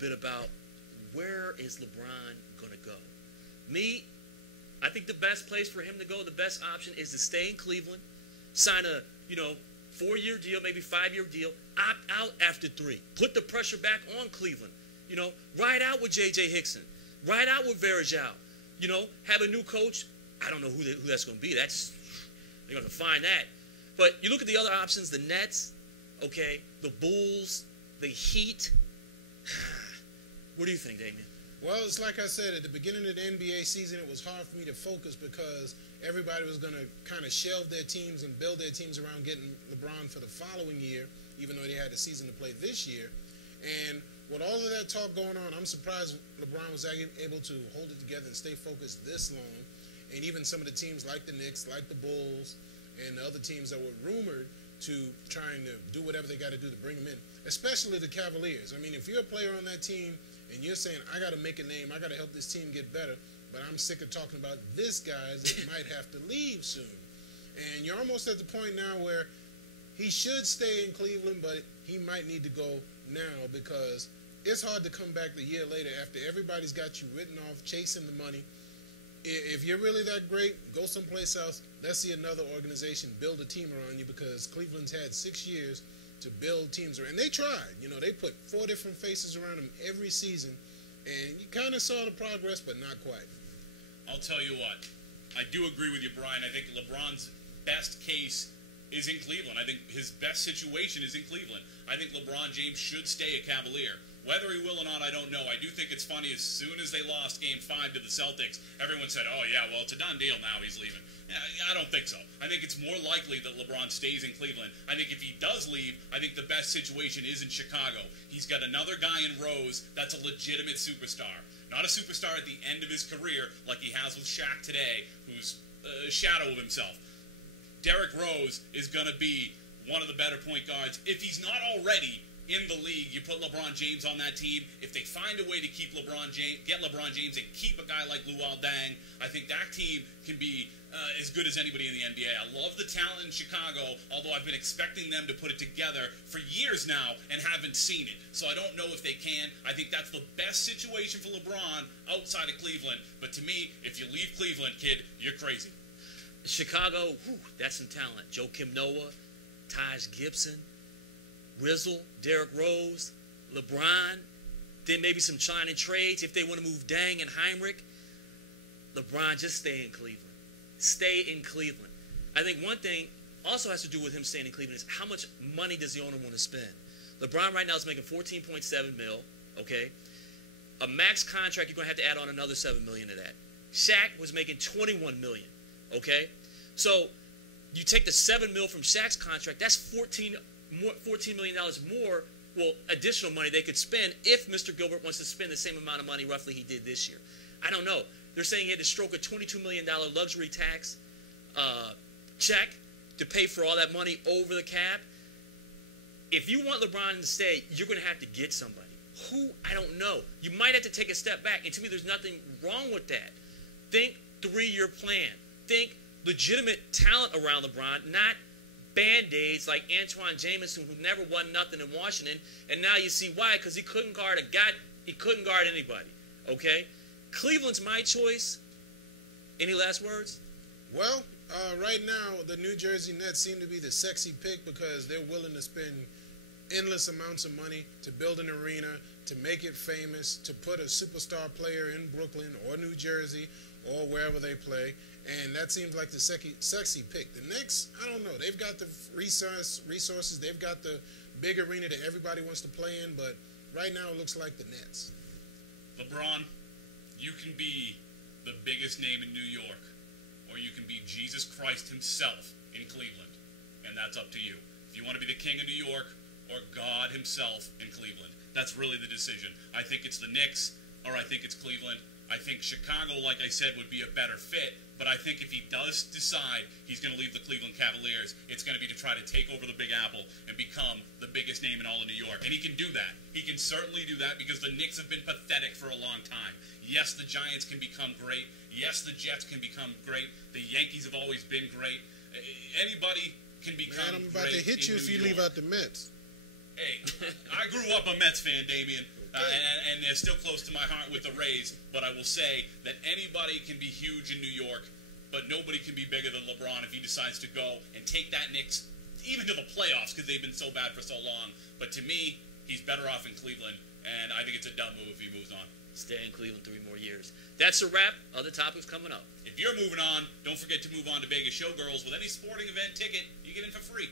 bit about where is LeBron going to go. Me, I think the best place for him to go, the best option is to stay in Cleveland, sign a, 4-year deal, maybe 5-year deal, opt out after 3. Put the pressure back on Cleveland. Ride out with J.J. Hickson. Ride out with Verajao. Have a new coach. I don't know who that's going to be. They're going to find that. But you look at the other options, the Nets, okay, the Bulls, the Heat. What do you think, Damian? Well, it's like I said, at the beginning of the NBA season, it was hard for me to focus because everybody was going to kind of shelve their teams and build their teams around getting LeBron for the following year, even though they had the season to play this year. And with all of that talk going on, I'm surprised LeBron was able to hold it together and stay focused this long. And even some of the teams like the Knicks, like the Bulls, and the other teams that were rumored to trying to do whatever they got to do to bring him in, especially the Cavaliers. I mean, if you're a player on that team and you're saying, I got to make a name, I got to help this team get better, but I'm sick of talking about this guy that might have to leave soon. And you're almost at the point now where he should stay in Cleveland, but he might need to go now because it's hard to come back a year later after everybody's got you written off, chasing the money. If you're really that great, go someplace else. Let's see another organization build a team around you because Cleveland's had 6 years to build teams around. And they tried. They put 4 different faces around him every season, and you kind of saw the progress, but not quite. I'll tell you what. I do agree with you, Brian. I think LeBron's best case is in Cleveland. I think his best situation is in Cleveland. I think LeBron James should stay a Cavalier. Whether he will or not, I don't know. I do think it's funny, as soon as they lost Game 5 to the Celtics, everyone said, oh, yeah, well, it's a done deal now, he's leaving. Yeah, I don't think so. I think it's more likely that LeBron stays in Cleveland. I think if he does leave, I think the best situation is in Chicago. He's got another guy in Rose that's a legitimate superstar. Not a superstar at the end of his career like he has with Shaq today, who's a shadow of himself. Derrick Rose is going to be one of the better point guards. If he's not already in the league, you put LeBron James on that team. If they find a way to keep get LeBron James and keep a guy like Luol Deng, I think that team can be as good as anybody in the NBA. I love the talent in Chicago, although I've been expecting them to put it together for years now and haven't seen it. So I don't know if they can. I think that's the best situation for LeBron outside of Cleveland. But to me, if you leave Cleveland, kid, you're crazy. Chicago, that's some talent. Joakim Noah, Taj Gibson, Rizzle, Derrick Rose, LeBron, then maybe some China trades if they want to move Deng and Heinrich. LeBron, just stay in Cleveland. Stay in Cleveland. I think one thing also has to do with him staying in Cleveland is how much money does the owner want to spend? LeBron right now is making $14.7 million, okay? A max contract, you're going to have to add on another $7 million to that. Shaq was making $21 million, okay? So you take the $7 million from Shaq's contract, that's $14 million more, well, additional money they could spend if Mr. Gilbert wants to spend the same amount of money roughly he did this year. I don't know. They're saying he had to stroke a $22 million luxury tax check to pay for all that money over the cap. If you want LeBron to stay, you're going to have to get somebody. Who? I don't know. You might have to take a step back. And to me, there's nothing wrong with that. Think 3-year plan. Think legitimate talent around LeBron, not Band-Aids like Antoine Jameson, who never won nothing in Washington, and now you see why, because he couldn't guard anybody. Okay? Cleveland's my choice. Any last words? Well, right now, the New Jersey Nets seem to be the sexy pick because they're willing to spend endless amounts of money to build an arena, to make it famous, to put a superstar player in Brooklyn or New Jersey or wherever they play. And that seems like the sexy pick. The Knicks, I don't know. They've got the resources. They've got the big arena that everybody wants to play in. But right now it looks like the Nets. LeBron, you can be the biggest name in New York, or you can be Jesus Christ himself in Cleveland. And that's up to you. If you want to be the king of New York or God himself in Cleveland, that's really the decision. I think it's the Knicks or I think it's Cleveland. I think Chicago, like I said, would be a better fit. But I think if he does decide he's going to leave the Cleveland Cavaliers, it's going to be to try to take over the Big Apple and become the biggest name in all of New York. And he can do that. He can certainly do that because the Knicks have been pathetic for a long time. Yes, the Giants can become great. Yes, the Jets can become great. The Yankees have always been great. Anybody can become great. Man, I'm about to hit you if you leave out the Mets. Hey, I grew up a Mets fan, Damian. and they're still close to my heart with the Rays. But I will say that anybody can be huge in New York, but nobody can be bigger than LeBron if he decides to go and take that Knicks even to the playoffs because they've been so bad for so long. But to me, he's better off in Cleveland, and I think it's a dumb move if he moves on. Stay in Cleveland 3 more years. That's a wrap. Other topics coming up. If you're moving on, don't forget to move on to Vegas Showgirls. With any sporting event ticket, you get in for free.